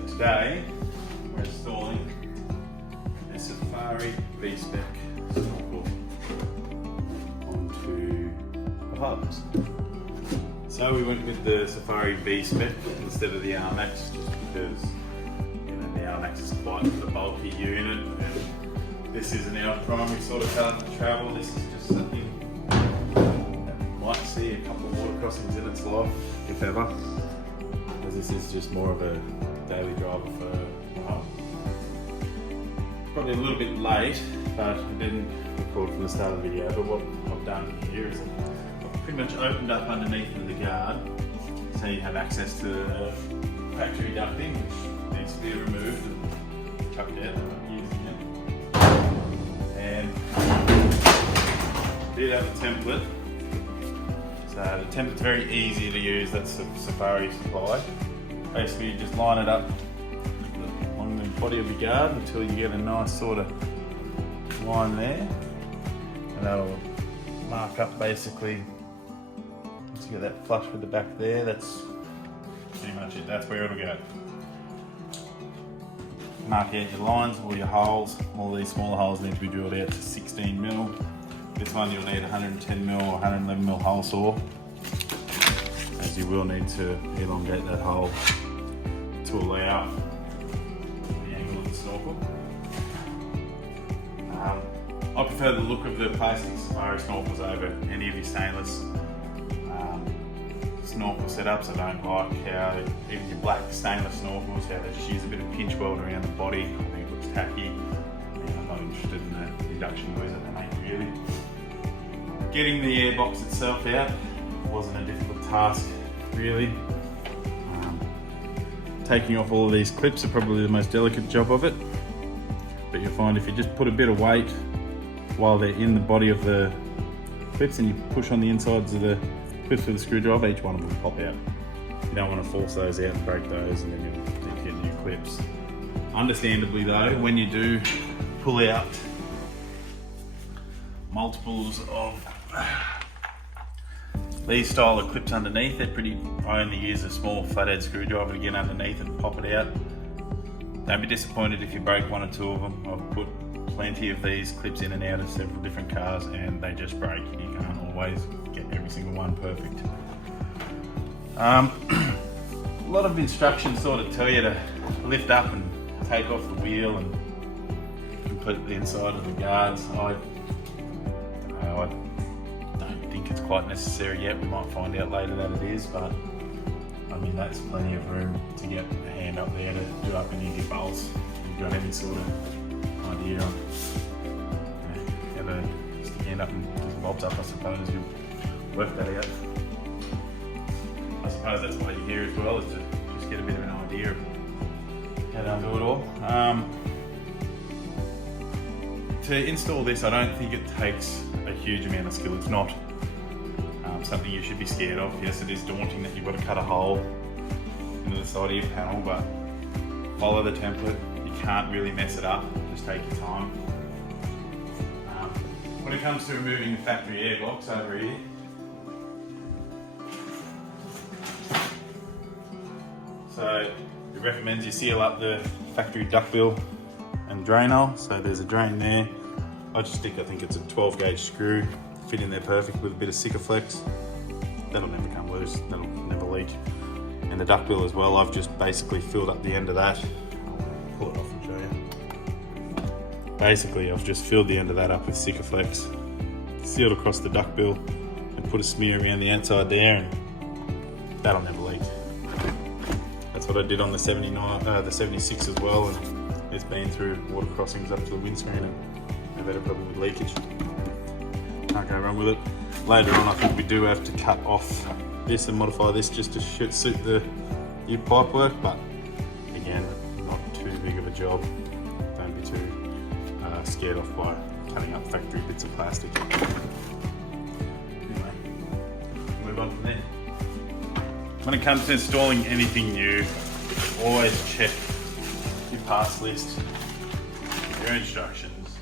So today we're installing a Safari V-Spec snorkel onto the Hilux. So we went with the Safari V-Spec instead of the RMAX just because the RMAX is quite a bulky unit and this isn't our primary sort of car to travel. This is just something that might see a couple of water crossings in its life, if ever. As this is just more of a daily driver for home. Probably a little bit late, but I didn't record from the start of the video. But what I've done here is I've pretty much opened up underneath of the guard, so you have access to the factory ducting, which needs to be removed and chucked out. I'm not using it. And I did have a template. So the template's very easy to use. That's a Safari supply. Basically, you just line it up along the body of the guard until you get a nice sort of line there, and that'll mark up basically. Once you get that flush with the back there, that's pretty much it. That's where it'll go. Mark out your lines, all your holes. All these smaller holes need to be drilled out to 16mm. This one you'll need 110mm or 111mm hole saw, as you will need to elongate that hole to allow the angle of the snorkel. I prefer the look of the plastic Safari snorkels over any of your stainless snorkel setups. I don't like how even your black stainless snorkels, how they just use a bit of pinch weld around the body. I think it looks tacky, and I'm not interested in the induction noise that they make really. Getting the airbox itself out wasn't a difficult task, really. Taking off all of these clips are probably the most delicate job of it, but you'll find if you just put a bit of weight while they're in the body of the clips and you push on the insides of the clips with a screwdriver, each one of them will pop out. You don't want to force those out and break those, and then you'll get new clips. Understandably though, when you do pull out multiples of these style of clips underneath, they're pretty, I only use a small flathead screwdriver to get underneath and pop it out. Don't be disappointed if you break one or two of them. I've put plenty of these clips in and out of several different cars and they just break. You can't always get every single one perfect. A lot of instructions sort of tell you to lift up and take off the wheel and complete the inside of the guards. I don't think it's quite necessary yet. We might find out later that it is, but I mean that's plenty of room to get a hand up there to do up any of your bolts. If you've got any sort of idea on ever stick your hand up and do the bolts up, I suppose you'll work that out. I suppose that's why you're here as well, is to just get a bit of an idea of how to undo it all. To install this, I don't think it takes a huge amount of skill. It's not something you should be scared of. Yes, it is daunting that you've got to cut a hole into the side of your panel, but follow the template. You can't really mess it up. Just take your time. When it comes to removing the factory airbox over here, so it recommends you seal up the factory duckbill and drain hole. So there's a drain there. I just stick, I think it's a 12 gauge screw, fit in there perfect with a bit of Sikaflex. That'll never come loose, that'll never leak. And the duckbill as well, I've just basically filled up the end of that. I'll pull it off and show you. Basically, I've just filled the end of that up with Sikaflex, sealed across the duckbill, and put a smear around the outside there, and that'll never leak. That's what I did on the 76 as well, and it's been through water crossings up to the windscreen and no better problem with leakage. Can't go wrong with it. Later on I think we do have to cut off this and modify this just to suit the new pipe work, but again, not too big of a job. Don't be too scared off by cutting up factory bits of plastic. Anyway, move on from there. When it comes to installing anything new, always check your parts list, your instructions,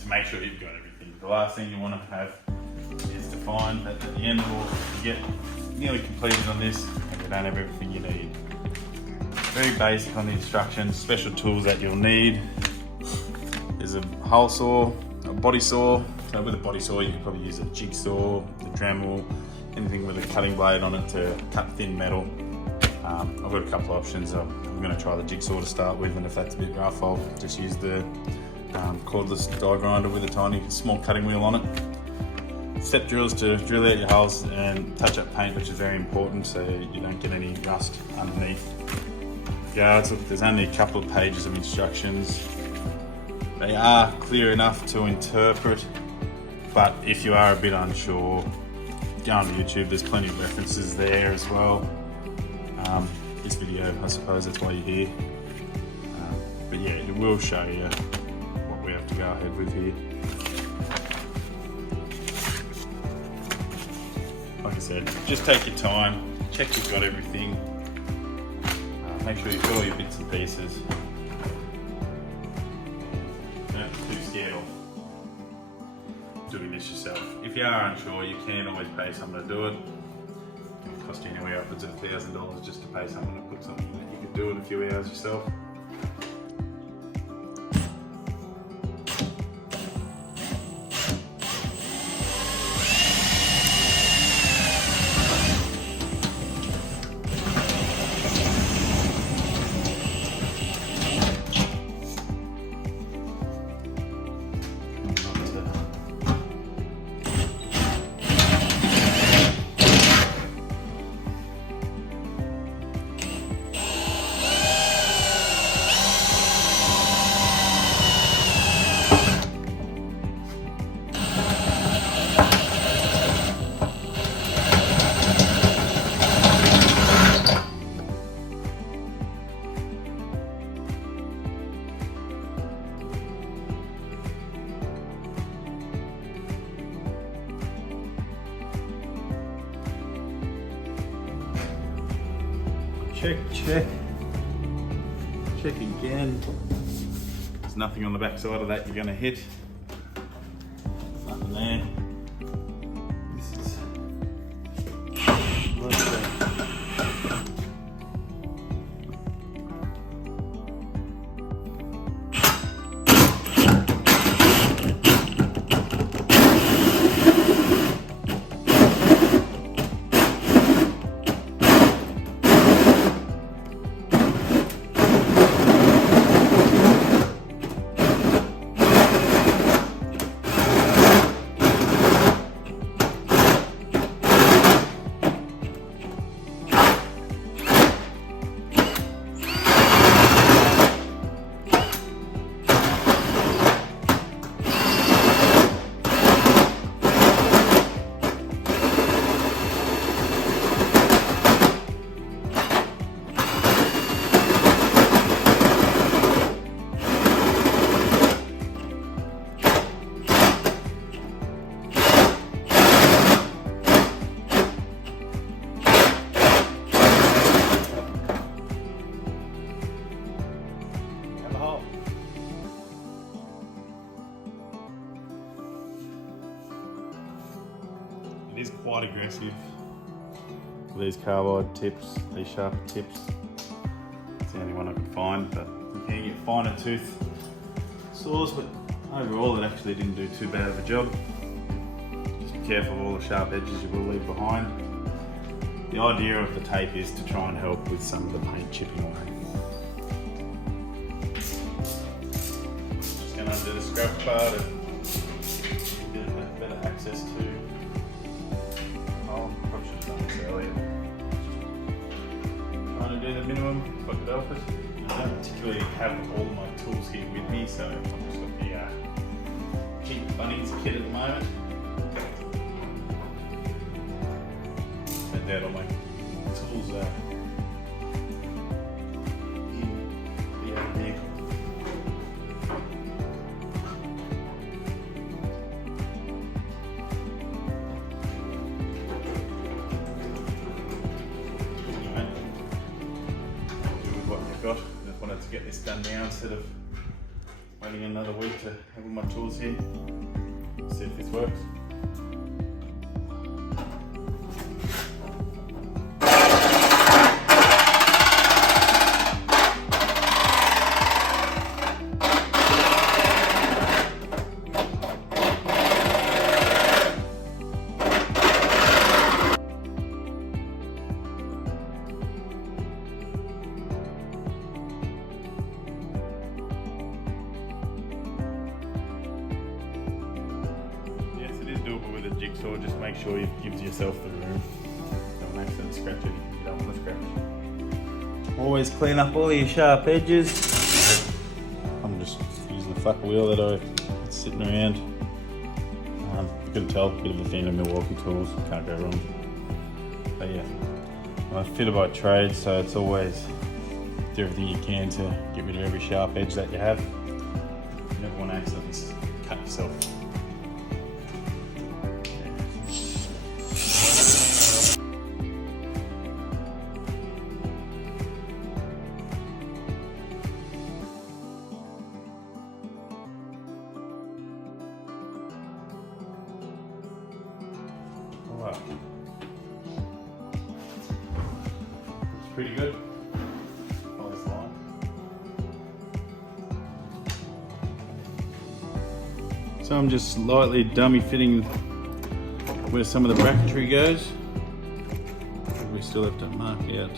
to make sure you've got everything. The last thing you want to have is to find that at the end of all, you get nearly completed on this and you don't have everything you need. very basic on the instructions. Special tools that you'll need. There's a hole saw, a body saw. So with a body saw, you can probably use a jigsaw, a Dremel, anything with a cutting blade on it to cut thin metal. I've got a couple of options. I'm going to try the jigsaw to start with, and if that's a bit rough, I'll just use the cordless die grinder with a tiny small cutting wheel on it. Step drills to drill out your holes and touch up paint, which is very important so you don't get any rust underneath. Guards, look, there's only a couple of pages of instructions. They are clear enough to interpret, but if you are a bit unsure, go on YouTube, there's plenty of references there as well. This video, I suppose that's why you're here. But yeah, it will show you what we have to go ahead with here. Like I said, just take your time, check you've got everything. Make sure you've got all your bits and pieces. Don't be too scared of doing this yourself. If you are unsure, you can always pay someone to do it. It will cost you anywhere upwards of $1,000 just to pay someone to put something that you could do in a few hours yourself. Check again. There's nothing on the back side of that you're going to hit. Nothing there. This is It is quite aggressive. These carbide tips, these sharp tips. It's the only one I could find, but you can get finer tooth saws, but overall it actually didn't do too bad of a job. Just be careful of all the sharp edges you will leave behind. The idea of the tape is to try and help with some of the paint chipping away. Just going to undo the scrap part and get better access to. Oh, probably should have done this earlier. Trying to do the minimum if I could help it. I don't particularly have all of my tools here with me, so I've just got the cheap Bunnies kit at the moment. And all my tools are in the vehicle. Just wanted to get this done now instead of waiting another week to have all my tools here. See if this works. or just make sure it gives yourself the room. Don't accidentally scratch it if you don't want to scratch. Always clean up all your sharp edges. I'm just using the fuck wheel that it's sitting around. You can tell, a bit of a fan of Milwaukee tools, can't go wrong. But yeah, I'm a fitter by trade, so it's always do everything you can to get rid of every sharp edge that you have. You never want to accidentally cut yourself. Alright. It's pretty good. So I'm just lightly dummy fitting where some of the bracketry goes. We still have to mark out.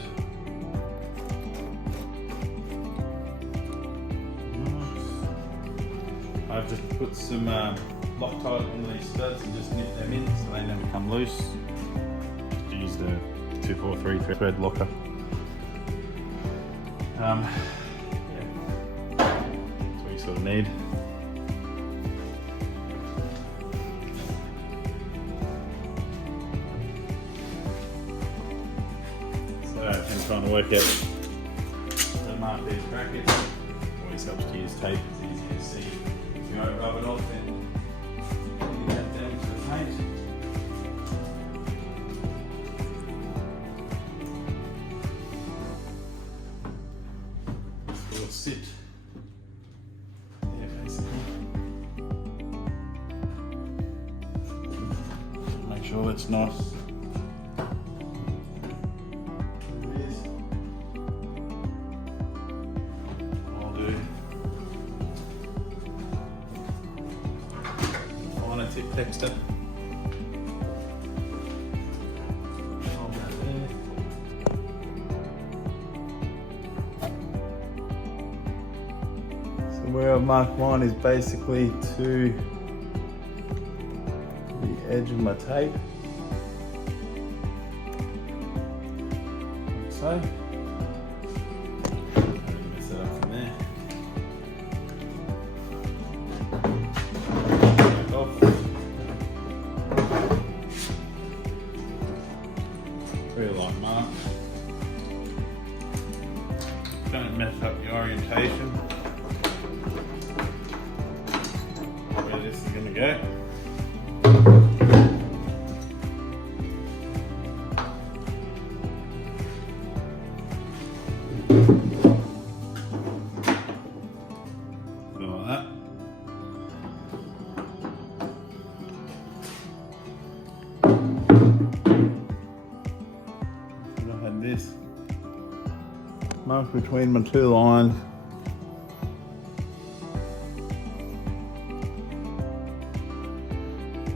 I've just put some Loctite on these studs and just nip them in so they never come loose. Just use the 243 thread locker. Yeah. That's what you sort of need. I'm trying to work out to mark these brackets. Always helps to use tape, it's easy to see. If you don't rub it off, then you get down to the paint. This will sit there basically. Make sure that's nice. Tip texture. So where I've marked mine is basically to the edge of my tape. Like so. Mess it up from there. Very light mark. Don't mess up your orientation. Where this is going to go. Like that. This mark between my two lines.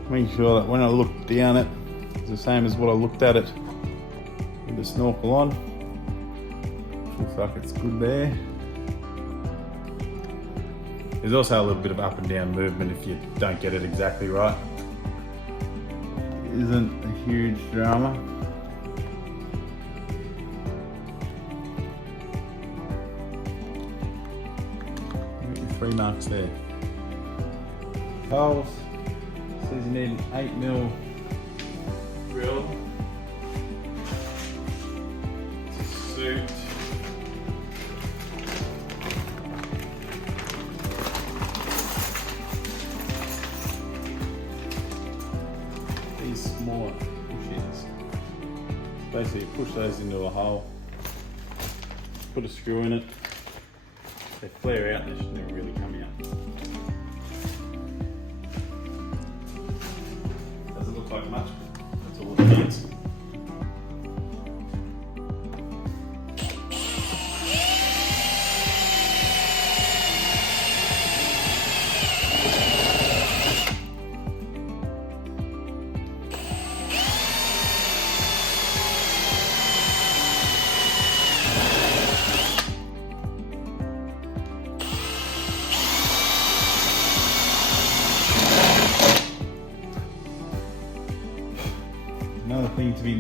Make sure that when I look down it, it's the same as what I looked at it with the snorkel on. Looks like it's good there. There's also a little bit of up and down movement if you don't get it exactly right. It isn't a huge drama. 3 marks there. Holes. Says you need an 8mm drill to suit these smaller push-ins. Basically, push those into a hole, put a screw in it. They flare out, they should never really come out. Doesn't look like much, but that's all it needs.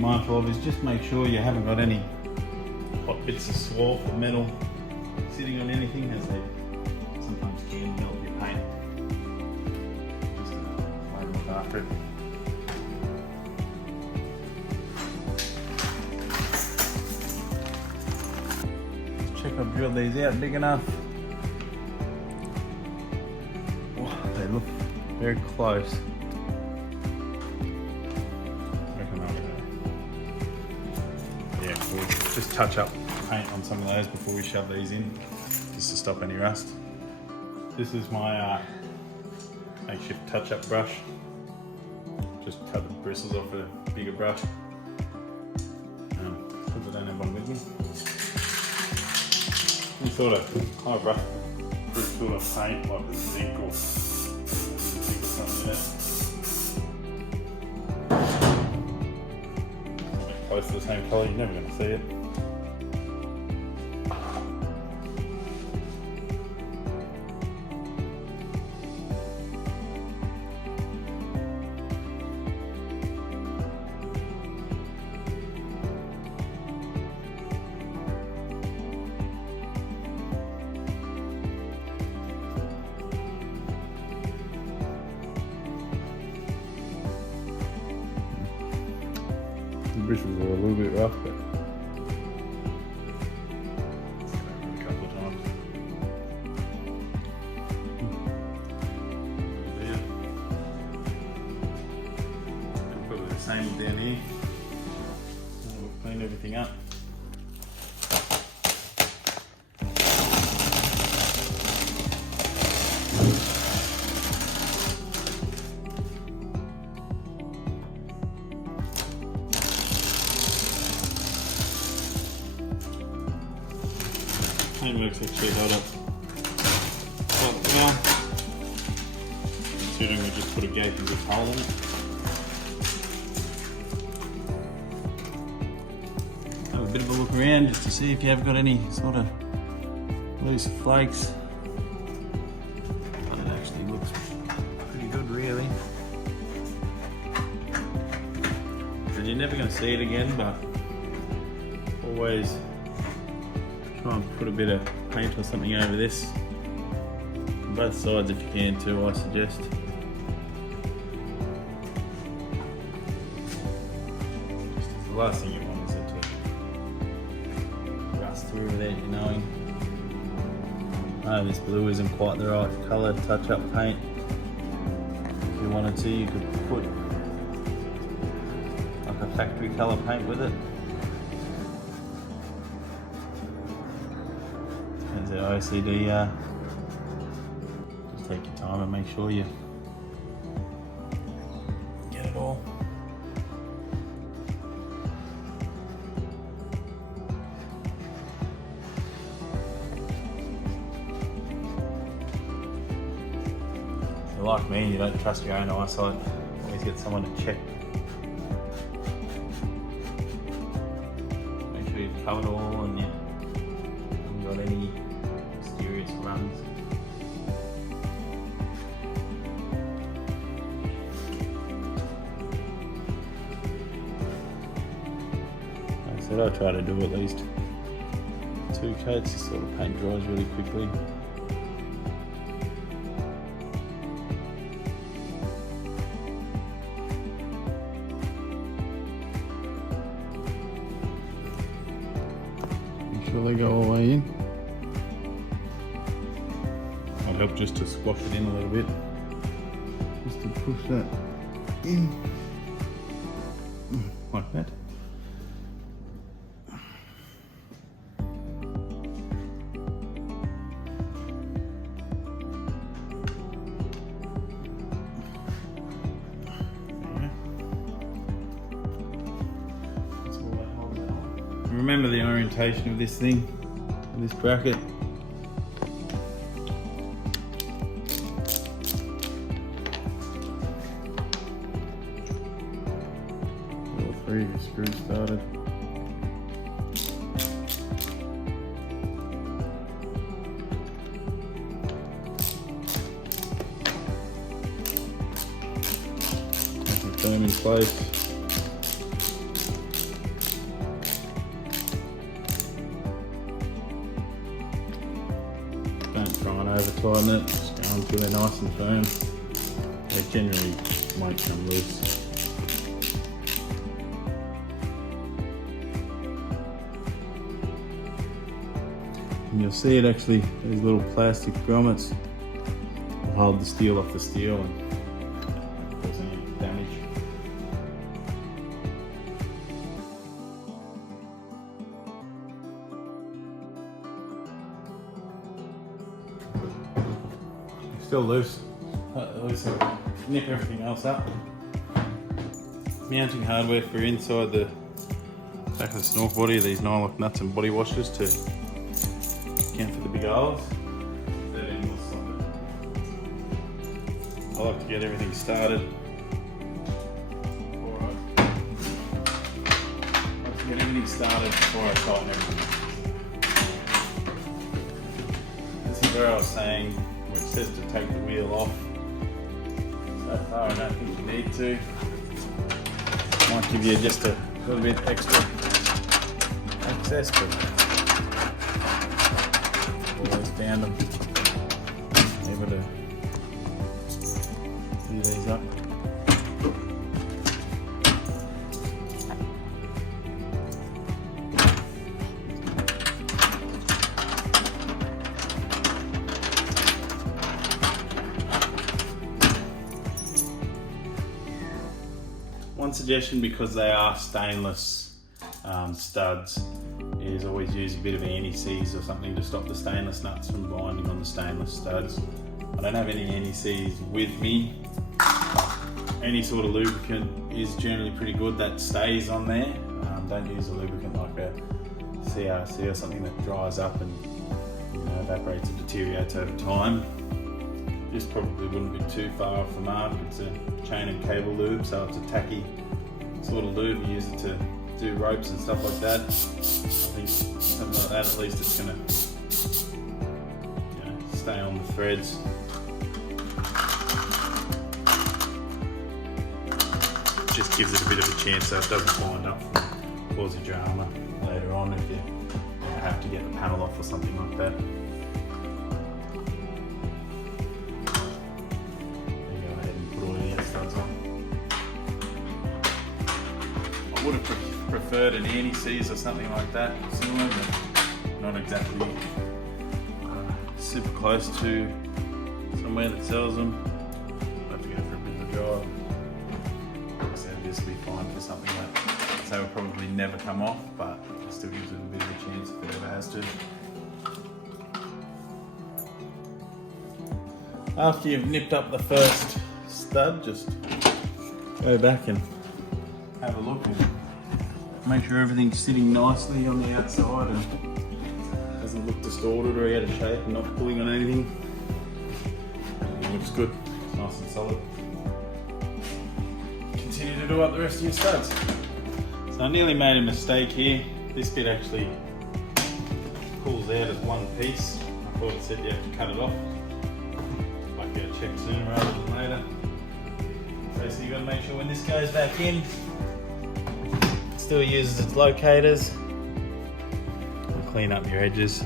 mindful of is just make sure you haven't got any hot bits of swarf or metal sitting on anything, as they sometimes can melt your paint. Just look after it. Let's check I've drilled these out big enough. Oh, they look very close. Yeah, we'll just touch up paint on some of those before we shove these in, just to stop any rust. This is my makeshift touch-up brush. Just cut the bristles off a bigger brush. Because I don't have one with me. Some sort of rough sort of paint, like the zinc or something like that. Close to the same colour, you're never going to see it. The bristles are a little bit rough, but a couple of times. Probably the same down here. We'll clean everything up. Paint works actually held up quite well. Considering we just put a gaping big hole in it. Have a bit of a look around just to see if you have got any sort of loose flakes. But it actually looks pretty good, really. And you're never going to see it again, but always try and put a bit of paint or something over this. On both sides if you can too, I suggest. Just the last thing you want is it to rust through without you knowing. This blue isn't quite the right colour touch-up paint. If you wanted to, you could put like a factory colour paint with it. Depends how OCD you are. Just take your time and make sure you get it all. If you're like me and you don't trust your own eyesight, always get someone to check. Make sure you've covered all and you haven't got any mysterious runs. Like I said, I try to do at least 2 coats so the paint dries really quickly. Make sure they go all the way in. I'll help just to squash it in a little bit. Just to push that in. Like that. Remember the orientation of this thing, this bracket. All 3 of your screws started. Firm in place. over tighten it, just go until they're nice and firm. They generally won't come loose. And you'll see it actually, these little plastic grommets will hold the steel off the steel and not cause any damage. Still loose, at least I'll nip everything else up. Mounting hardware for inside the back of the snorkel body, these nylock nuts and body washers to account for the big holes. I like to get everything started. Before I tighten everything. This is where I was saying, where it says to take the wheel off. So far I don't think you need to. Might give you just a little bit extra access, but always found them able to do these up. One suggestion, because they are stainless studs, is always use a bit of anti-seize or something to stop the stainless nuts from binding on the stainless studs. I don't have any anti-seize with me. Any sort of lubricant is generally pretty good that stays on there. Don't use a lubricant like a CRC or something that dries up and evaporates and deteriorates over time. This probably wouldn't be too far off the mark. It's a chain and cable lube, so it's a tacky sort of lube. You use it to do ropes and stuff like that. I think something like that, at least it's going to stay on the threads. Just gives it a bit of a chance so it doesn't wind up and cause you drama later on if you have to get the panel off or something like that. I would have preferred an anti-seize or something like that, similar, but not exactly super close to somewhere that sells them. I'll have to go for a bit of a drive. So this will be fine for something that so will probably never come off, but it still gives it a bit of a chance if it ever has to. After you've nipped up the first stud, just go back and have a look and make sure everything's sitting nicely on the outside and doesn't look distorted or out of shape and not pulling on anything. It looks good, it's nice and solid. Continue to do up the rest of your studs. So I nearly made a mistake here. This bit actually pulls out as one piece. I thought it said you have to cut it off. Might get it checked sooner rather than later. So you've got to make sure when this goes back in, it still uses its locators. I'll clean up your edges.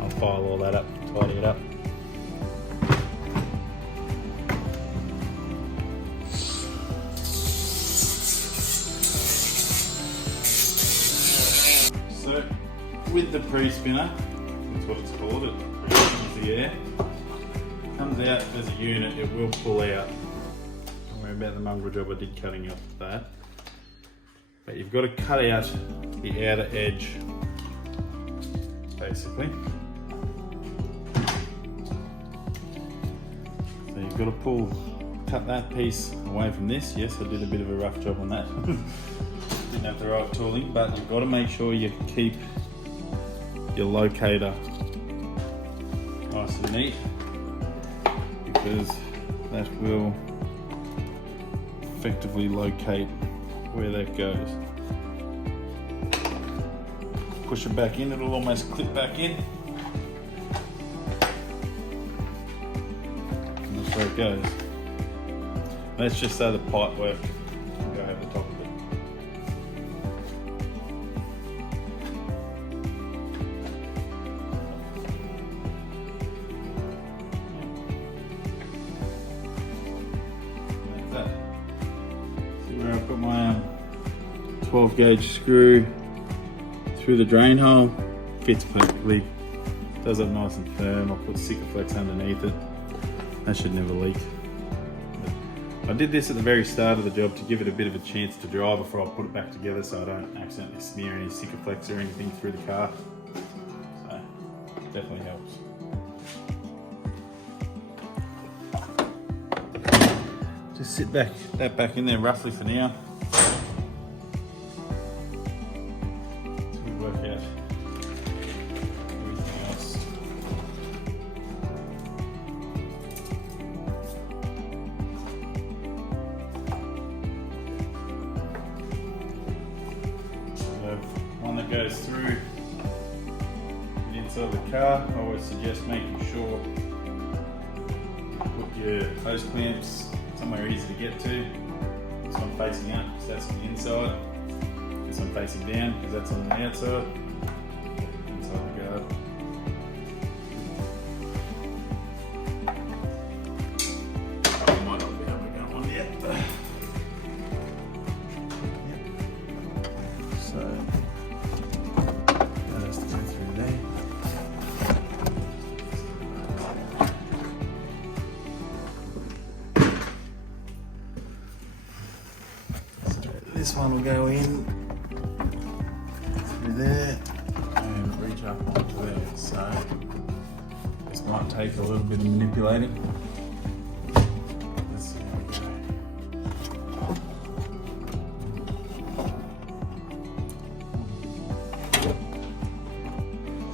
I'll file all that up, tidy it up. So with the pre-spinner, that's what it's called, it pre-spins the air. Comes out as a unit, it will pull out. Don't worry about the mongrel job I did cutting off that. But you've got to cut out the outer edge, basically. So you've got to cut that piece away from this. Yes, I did a bit of a rough job on that. Didn't have the right tooling, but you've got to make sure you keep your locator nice and neat, because that will effectively locate where that goes. Push it back in, it'll almost clip back in. And that's where it goes. That's just so the pipe work can go over the top of it. 12 gauge screw through the drain hole, fits perfectly, does it nice and firm. I'll put Sikaflex underneath it, that should never leak. But I did this at the very start of the job to give it a bit of a chance to dry before I put it back together so I don't accidentally smear any Sikaflex or anything through the car. So, definitely helps. Just sit that back in there roughly for now. So we work out everything else. So one that goes through the inside of the car, I always suggest making sure you put your hose clamps somewhere easy to get to. This one facing up because that's on the inside. This one facing down because that's on the outside. Inside the guard. I might not be able to go on yet. So that has to go through there. This one will go in through there and reach up onto there. So this might take a little bit of manipulating. Let's see how we go.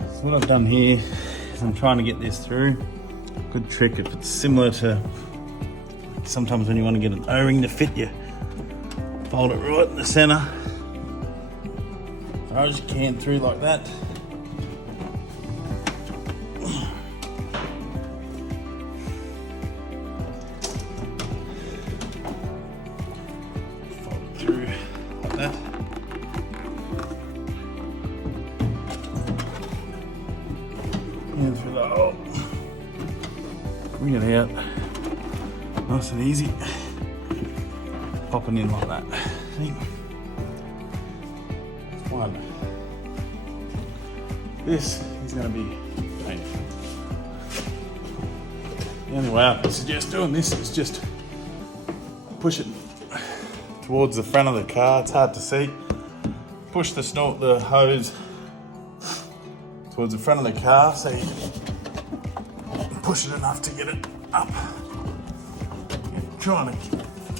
So what I've done here is I'm trying to get this through. Good trick if it's similar to sometimes when you want to get an O-ring to fit you. Fold it right in the center. Throw as you can through like that. Fold it through like that. And through the hole. Bring it out. Nice and easy. Popping in like that. See? That's one. This is going to be painful. The only way I suggest doing this is just push it towards the front of the car. It's hard to see. Push the hose towards the front of the car so you can push it enough to get it up. You're trying to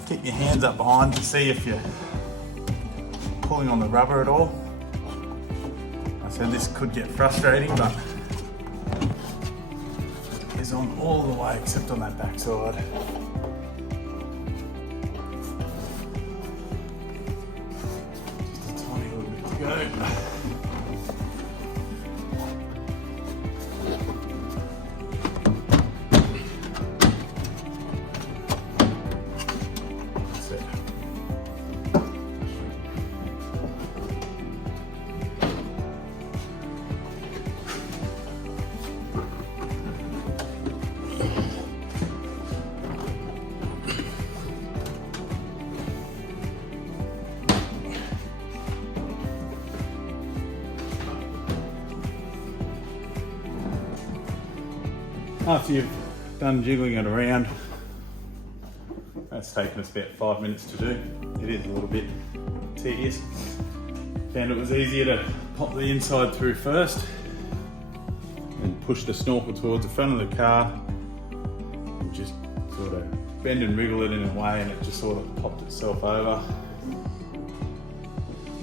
keep your hands up behind to see if you're pulling on the rubber at all. I said this could get frustrating, but it's on all the way except on that back side. Just a tiny little bit to go. After you've done jiggling it around, that's taken us about 5 minutes to do. It is a little bit tedious. Found it was easier to pop the inside through first and push the snorkel towards the front of the car and just sort of bend and wriggle it in a way, and it just sort of popped itself over.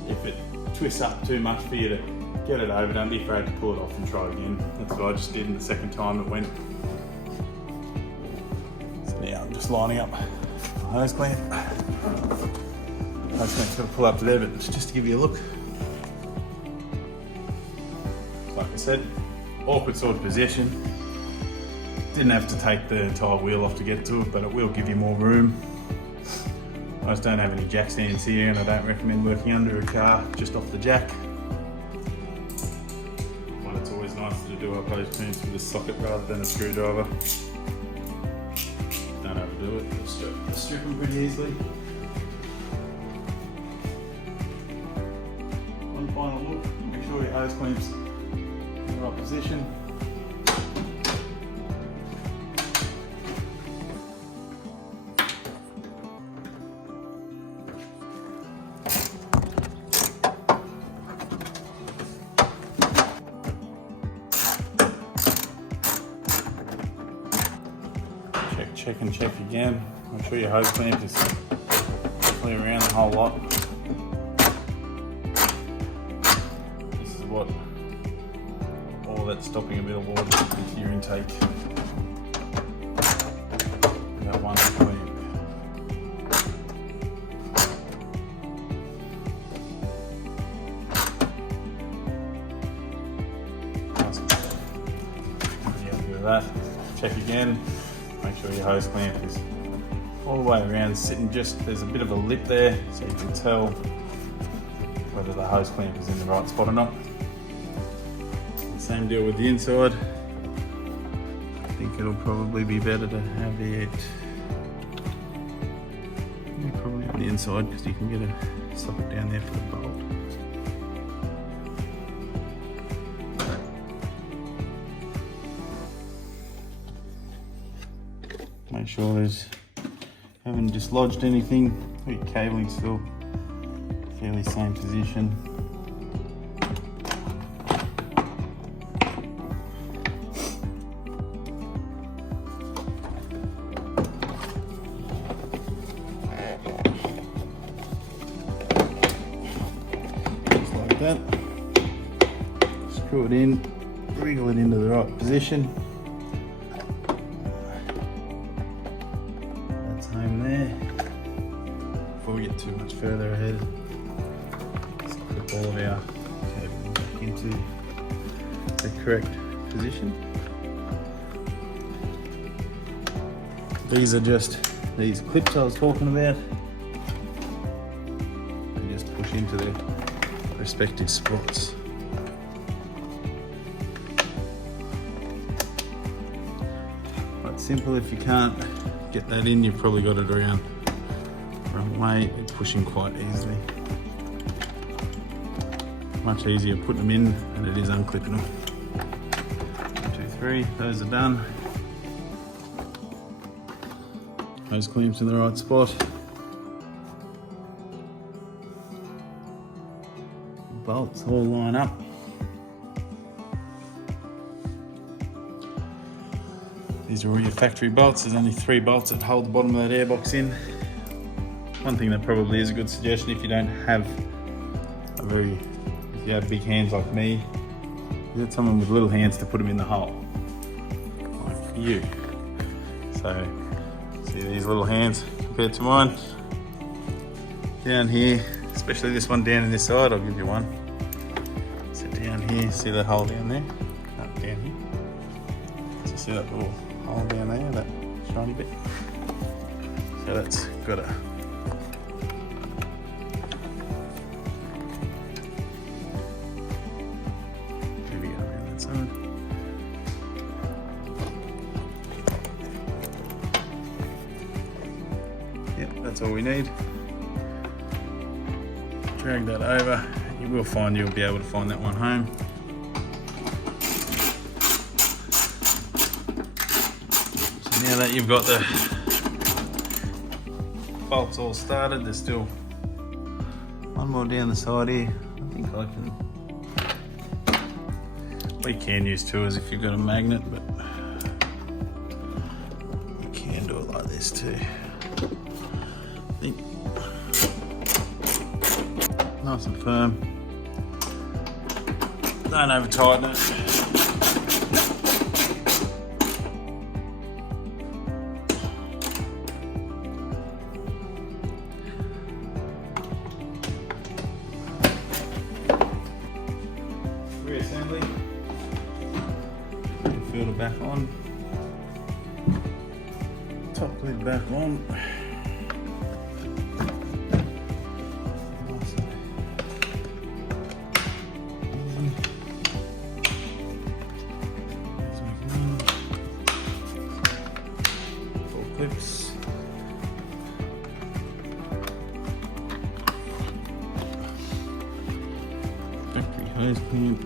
If it twists up too much for you to get it over, don't be afraid to pull it off and try again. That's what I just did, and the second time it went. So now I'm just lining up the hose clamp. Hose clamp's got to pull up to there, but just to give you a look. Like I said, awkward sort of position. Didn't have to take the entire wheel off to get to it, but it will give you more room. I just don't have any jack stands here, and I don't recommend working under a car just off the jack. But it's always nicer to do our hose clamps with a socket rather than a screwdriver. Don't overdo it, just strip them pretty easily. final look. Make sure your hose clamps in the right position. Check and check again. Make sure your hose clamp is definitely around the whole lot. This is what all that's stopping a bit of water into your intake. That one clamp. Pretty happy with that. Check again. Make sure your hose clamp is all the way around, sitting just, there's a bit of a lip there, so you can tell whether the hose clamp is in the right spot or not. Same deal with the inside. I think it'll probably be better to have it probably on the inside, because you can get a socket down there for the bolt. Make sure there's haven't dislodged anything. Your cabling's still fairly same position. Just like that. Screw it in, wriggle it into the right position. Home there. Before we get too much further ahead, let's clip all of our cabling back into the correct position. These are just these clips I was talking about. They just push into their respective spots. Quite simple. If you can't get that in, you've probably got it around the wrong way. They're pushing quite easily. Much easier putting them in than it is unclipping them. 1, 2, 3, those are done. Hose clamps in the right spot. Bolts all line up. These are all your factory bolts. There's only 3 bolts that hold the bottom of that airbox in. One thing that probably is a good suggestion if you don't have if you have big hands like me, you get someone with little hands to put them in the hole, like you. So, see these little hands compared to mine? Down here, especially this one down in this side, I'll give you one. So down here, see that hole down there? Up down here. So see that little hole down there, that shiny bit. So that's got a maybe go around that side. Yep, that's all we need. Drag that over. You will find you'll be able to find that one home. Now that you've got the bolts all started, there's still one more down the side here. I think I can. We can use 2 if you've got a magnet, but we can do it like this too. I think nice and firm. Don't over tighten it. Reassembly. Filter back on. Top lid back on. Clips. hose clamp.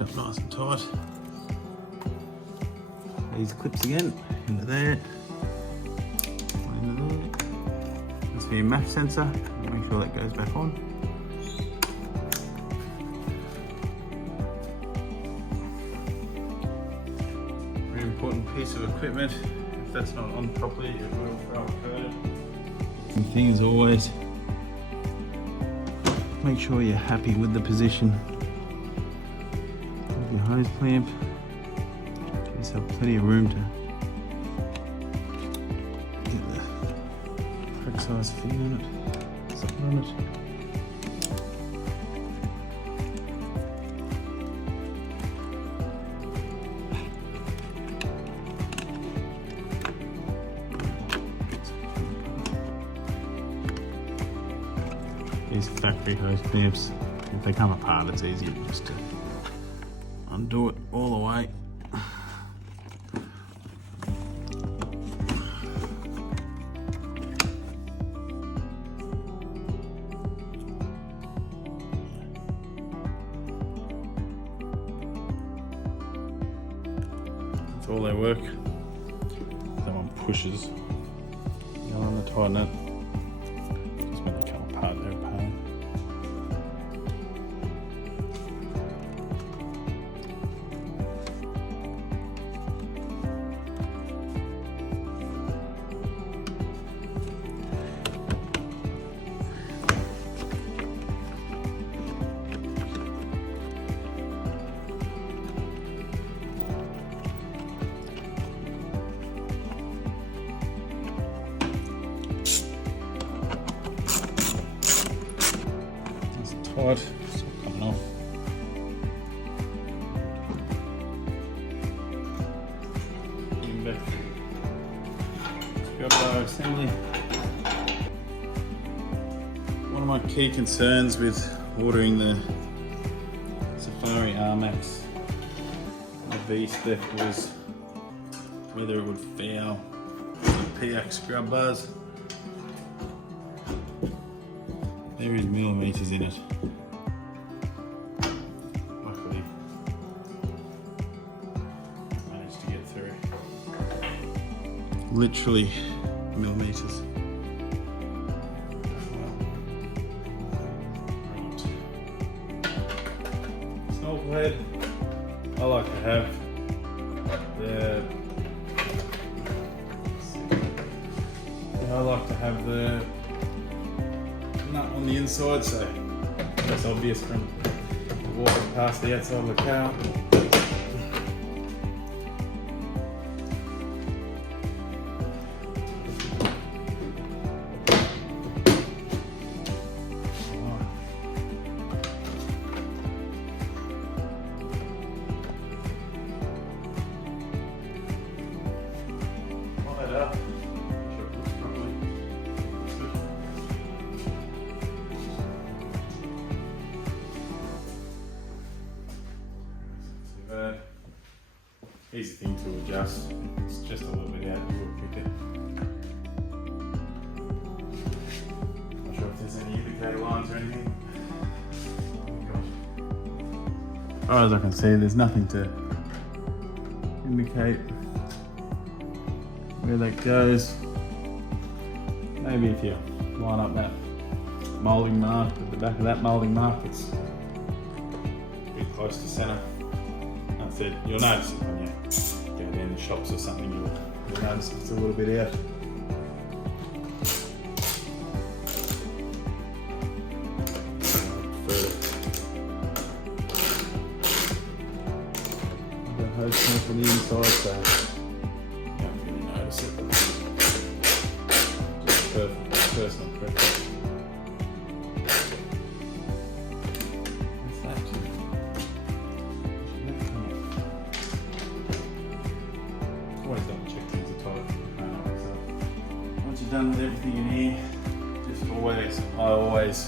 Up nice and tight. These clips again, into there, into there. That's for your MAF sensor. Make sure that goes back on. Very important piece of equipment. If that's not on properly, it will throw a curve. The thing is always, make sure you're happy with the position of your hose clamp. Give yourself plenty of room to get the correct size fit on it, something on it. These factory hose clamps, if they come apart, it's easier just to undo it all the way. That's all they work. Someone pushes, you know, on the tighten it. Just when they come apart, they're a pain. Tight, it's all coming off. Getting back to our assembly. One of my key concerns with ordering the Safari R-Max V-Step was whether it would foul the PX scrub bars. There is millimeters in it. Luckily, managed to get through. Literally millimeters. Right. Snorkel head. I like to have the nut on the inside, so that's obvious from walking past the outside of the car. Light that up. Make sure it looks properly. Easy thing to adjust. It's just a little bit out, you will pick it. Not sure if there's any indicator lines or anything. As far as I can see, there's nothing to indicate where that goes. Maybe if you line up that moulding mark at the back of that moulding mark, it's a bit close to centre. That's it. You'll notice it when you go down the shops or something. You'll notice it's a little bit out. The hose clamp on the inside, so you don't really notice it. Just personal preference. What's that? Always double check things are tight. Once you're done with everything in here, I always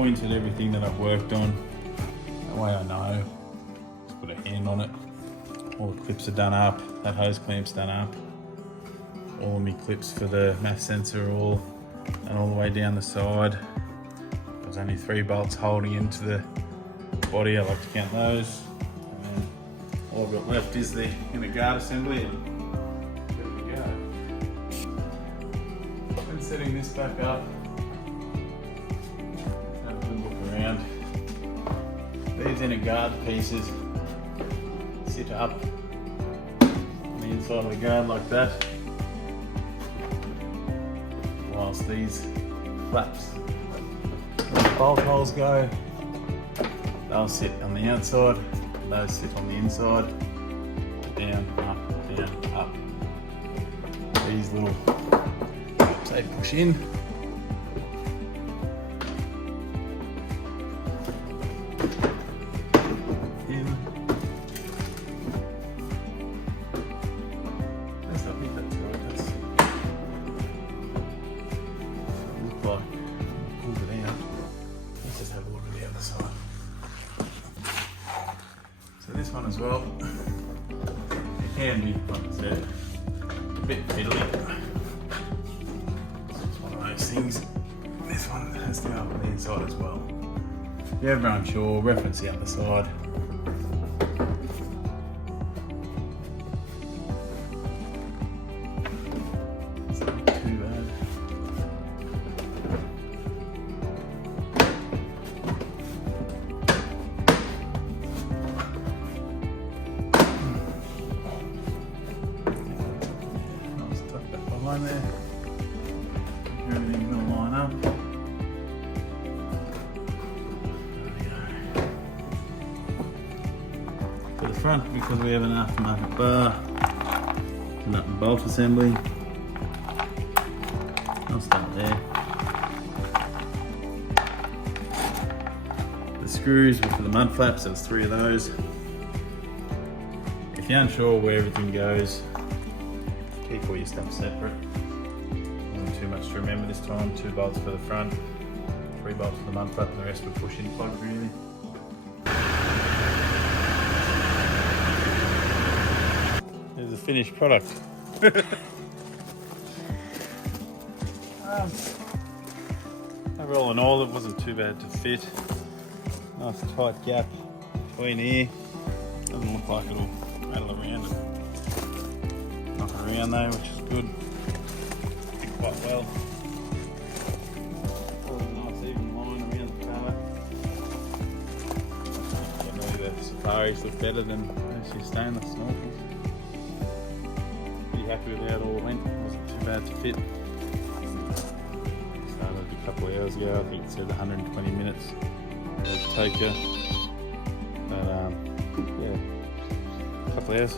point at everything that I've worked on. That way I know. Just put a hand on it. All the clips are done up. That hose clamp's done up. All of my clips for the mass sensor are all the way down the side. There's only 3 bolts holding into the body. I like to count those. And then all I've got left is the inner guard assembly, and there we go. And setting this back up. Have a good look around. These inner guard pieces sit up on the inside of the guard like that, whilst these flaps where the bolt holes go, they'll sit on the outside, those sit on the inside. Down, up. These little flaps, they push in. This one as well, it can be, like I said, a bit fiddly. It's one of those things. This one has to go up on the inside as well. If you're ever unsure, reference the other side. It's not too bad. There. Everything's going to line up. There we go. For the front, because we have an aftermarket bar, nut and bolt assembly. I'll start there. The screws were for the mud flaps, there's 3 of those. If you're unsure where everything goes, keep all your stuff separate. Wasn't too much to remember this time. 2 bolts for the front, 3 bolts for the mud flap, and the rest were push-in plugs really. There's the finished product. Overall in all, it wasn't too bad to fit. Nice tight gap between here. Doesn't look like it'll rattle around it. Around there, which is good. Fit quite well. A nice even line around the pallet. Generally the safaris look better than those stainless snorkels. Pretty happy with how it all went. It wasn't too bad to fit. Started a couple of hours ago. I think it said 120 minutes to take you. But yeah, a couple of hours.